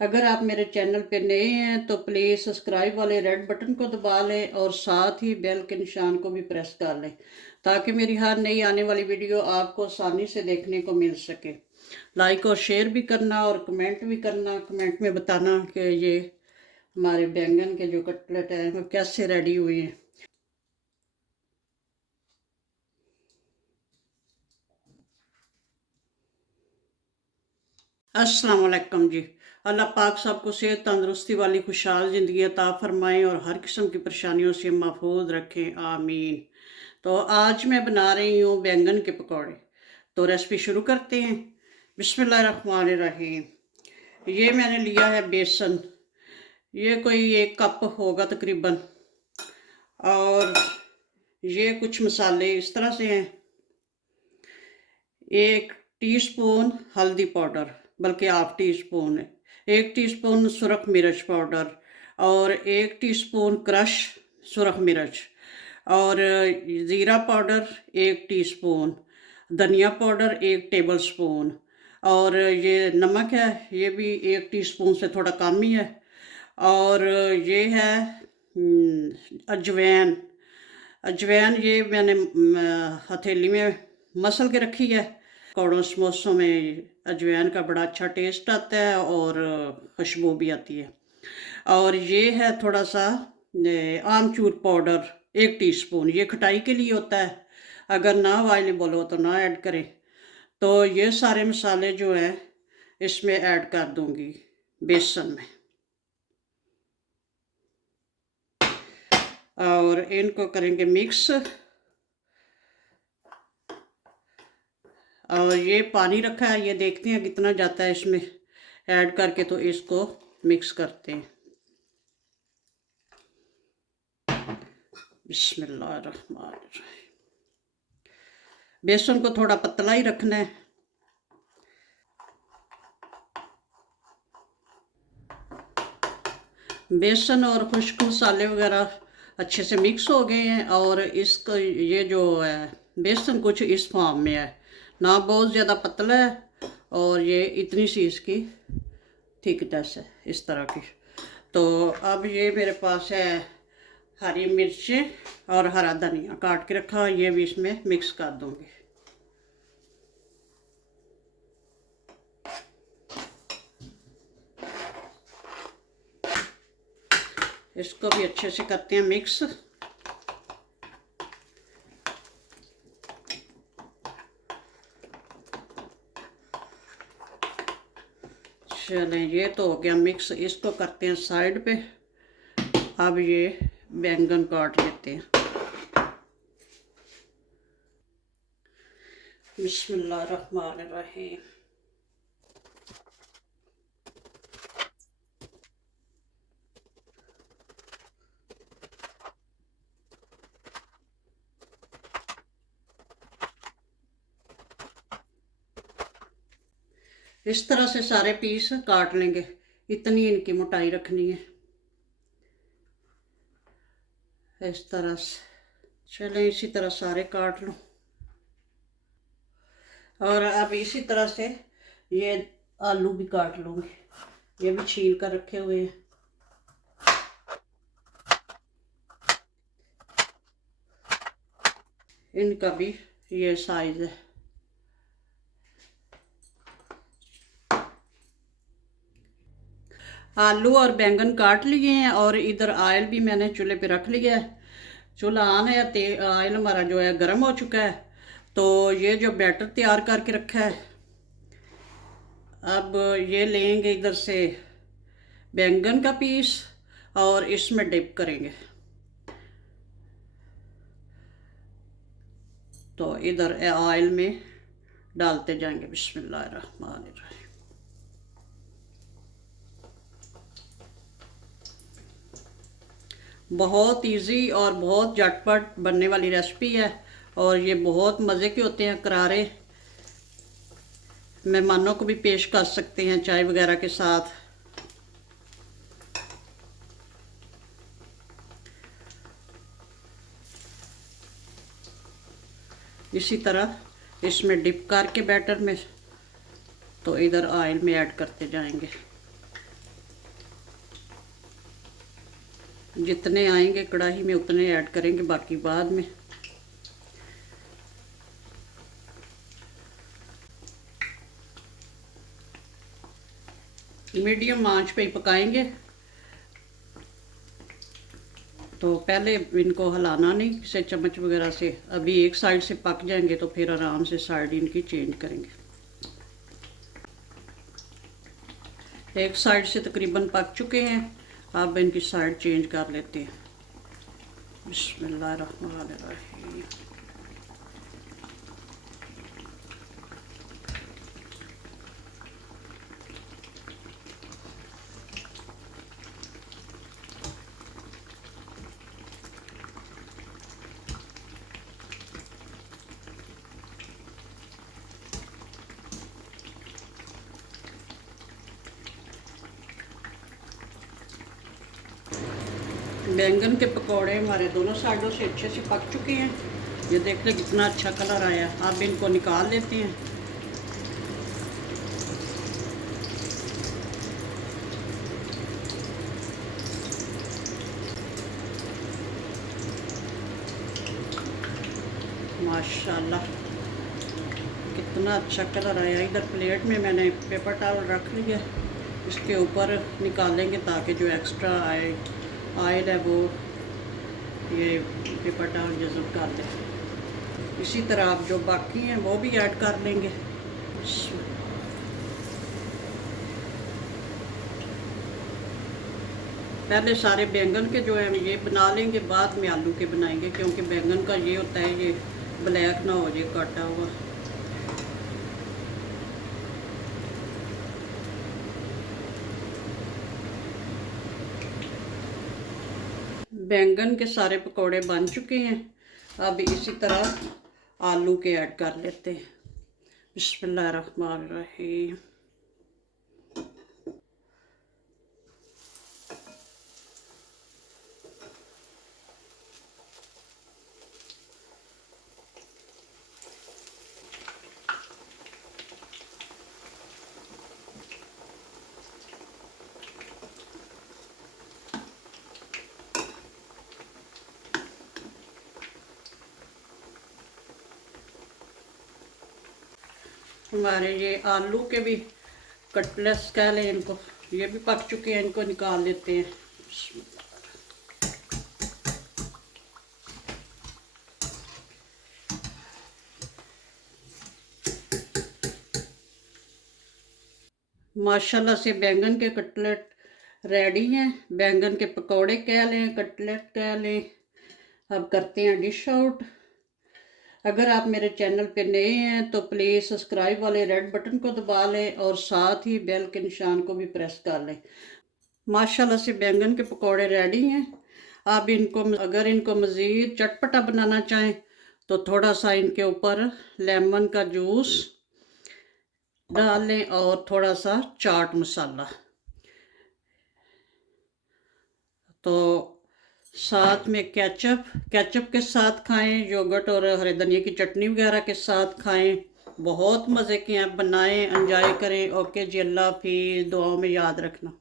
अगर आप मेरे चैनल पे नए हैं तो प्लीज़ सब्सक्राइब वाले रेड बटन को दबा लें और साथ ही बेल के निशान को भी प्रेस कर लें ताकि मेरी हर नई आने वाली वीडियो आपको आसानी से देखने को मिल सके। लाइक और शेयर भी करना और कमेंट भी करना। कमेंट में बताना कि ये हमारे बैंगन के जो कटलेट हैं वो कैसे रेडी हुए हैं। अस्सलाम वालेकुम जी। अल्लाह पाक सबको सेहत तंदुरुस्ती वाली खुशहाल ज़िंदगी अता फ़रमाएँ और हर किस्म की परेशानियों से महफूज रखें, आमीन। तो आज मैं बना रही हूँ बैंगन के पकौड़े। तो रेसिपी शुरू करते हैं। बिस्मिल्लाहिर्रहमानिर्रहीम। ये मैंने लिया है बेसन, ये कोई 1 कप होगा तकरीबन। और ये कुछ मसाले इस तरह से हैं। 1 टीस्पून हल्दी पाउडर, बल्कि हाफ टी स्पून है। 1 टीस्पून सुरख मिर्च पाउडर और 1 टीस्पून क्रश सुरख मिर्च और ज़ीरा पाउडर 1 टीस्पून, धनिया पाउडर 1 टेबल स्पून और ये नमक है, ये भी 1 टीस्पून से थोड़ा कम ही है। और ये है अजवाइन। अजवाइन ये मैंने हथेली में मसल के रखी है। कौड़ों समोसों में अजवाइन का बड़ा अच्छा टेस्ट आता है और खुशबू भी आती है। और ये है थोड़ा सा आमचूर पाउडर 1 टीस्पून, ये खटाई के लिए होता है। अगर ना अवेलेबल हो तो ना ऐड करें। तो ये सारे मसाले जो हैं इसमें ऐड कर दूंगी बेसन में और इनको करेंगे मिक्स। और ये पानी रखा है, ये देखते हैं कितना जाता है इसमें ऐड करके। तो इसको मिक्स करते हैं। बिस्मिल्लाहिर्रहमानिर्रहीम। बेसन को थोड़ा पतला ही रखना है। बेसन और खुश्क मसाले वगैरह अच्छे से मिक्स हो गए हैं और इसका ये जो है बेसन कुछ इस फॉर्म में है, ना बहुत ज़्यादा पतला है और ये इतनी सी इसकी थिकनेस है इस तरह की। तो अब ये मेरे पास है हरी मिर्चें और हरा धनिया काट के रखा, ये भी इसमें मिक्स कर दूंगी। इसको भी अच्छे से करते हैं मिक्स। चलें, ये तो हो गया मिक्स, इसको करते हैं साइड पे। अब ये बैंगन काट लेते हैं। बिस्मिल्लाहिर्रहमानिर्रहीम। इस तरह से सारे पीस काट लेंगे, इतनी इनकी मोटाई रखनी है इस तरह से। चलें, इसी तरह सारे काट लो। और अब इसी तरह से ये आलू भी काट लूँगी, ये भी छील कर रखे हुए हैं। इनका भी ये साइज है। आलू और बैंगन काट लिए हैं और इधर आयल भी मैंने चूल्हे पे रख लिया है। चूल्हा ऑन है, आयल हमारा जो है गर्म हो चुका है। तो ये जो बैटर तैयार करके रखा है, अब ये लेंगे इधर से बैंगन का पीस और इसमें डिप करेंगे। तो इधर ऑयल में डालते जाएंगे। बिस्मिल्लाहिर्रहमानिर्रहीम। बहुत इजी और बहुत झटपट बनने वाली रेसिपी है और ये बहुत मज़े के होते हैं, करारे। मेहमानों को भी पेश कर सकते हैं चाय वगैरह के साथ। इसी तरह इसमें डिप करके बैटर में तो इधर ऑयल में ऐड करते जाएंगे। जितने आएंगे कढ़ाई में उतने ऐड करेंगे, बाकी बाद में। मीडियम आंच पे ही पकाएंगे। तो पहले इनको हिलाना नहीं किसी चम्मच वगैरह से। अभी एक साइड से पक जाएंगे तो फिर आराम से साइड इनकी चेंज करेंगे। एक साइड से तकरीबन पक चुके हैं, अब इनकी साइड चेंज कर लेते हैं। बिस्मिल्लाहिर्रहमानिर्रहीम। बैंगन के पकौड़े हमारे दोनों साइडों से अच्छे से पक चुके हैं। ये देख लें कितना अच्छा कलर आया। अब इनको निकाल लेते हैं। माशाल्लाह कितना अच्छा कलर आया। इधर प्लेट में मैंने पेपर टॉवल रख लिया, इसके ऊपर निकालेंगे ताकि जो एक्स्ट्रा ऑयल है वो ये पेपर टॉवल जज़ब कर ले। इसी तरह आप जो बाकी हैं वो भी ऐड कर लेंगे। पहले सारे बैंगन के जो है ये बना लेंगे, बाद में आलू के बनाएंगे, क्योंकि बैंगन का ये होता है ये ब्लैक ना हो जाए काटा हुआ। बैंगन के सारे पकौड़े बन चुके हैं। अब इसी तरह आलू के ऐड कर लेते हैं। बिस्मिल्लाहिर्रहमानिर्रहीम। हमारे ये आलू के भी कटलेट्स कह लें इनको, ये भी पक चुके हैं। इनको निकाल लेते हैं। माशाल्लाह से बैंगन के कटलेट रेडी हैं। बैंगन के पकौड़े कह लें, कटलेट कह लें। अब करते हैं डिश आउट। अगर आप मेरे चैनल पे नए हैं तो प्लीज़ सब्सक्राइब वाले रेड बटन को दबा लें और साथ ही बेल के निशान को भी प्रेस कर लें। माशाल्लाह से बैंगन के पकौड़े रेडी हैं। आप इनको अगर इनको मज़ीद चटपटा बनाना चाहें तो थोड़ा सा इनके ऊपर लेमन का जूस डाल लें और थोड़ा सा चाट मसाला। तो साथ में केचप के साथ खाएं, योगर्ट और हरे धनिया की चटनी वगैरह के साथ खाएं। बहुत मज़े के हैं, बनाएं, एंजॉय करें। ओके जी, अल्लाह हाफिज़। दुआओं में याद रखना।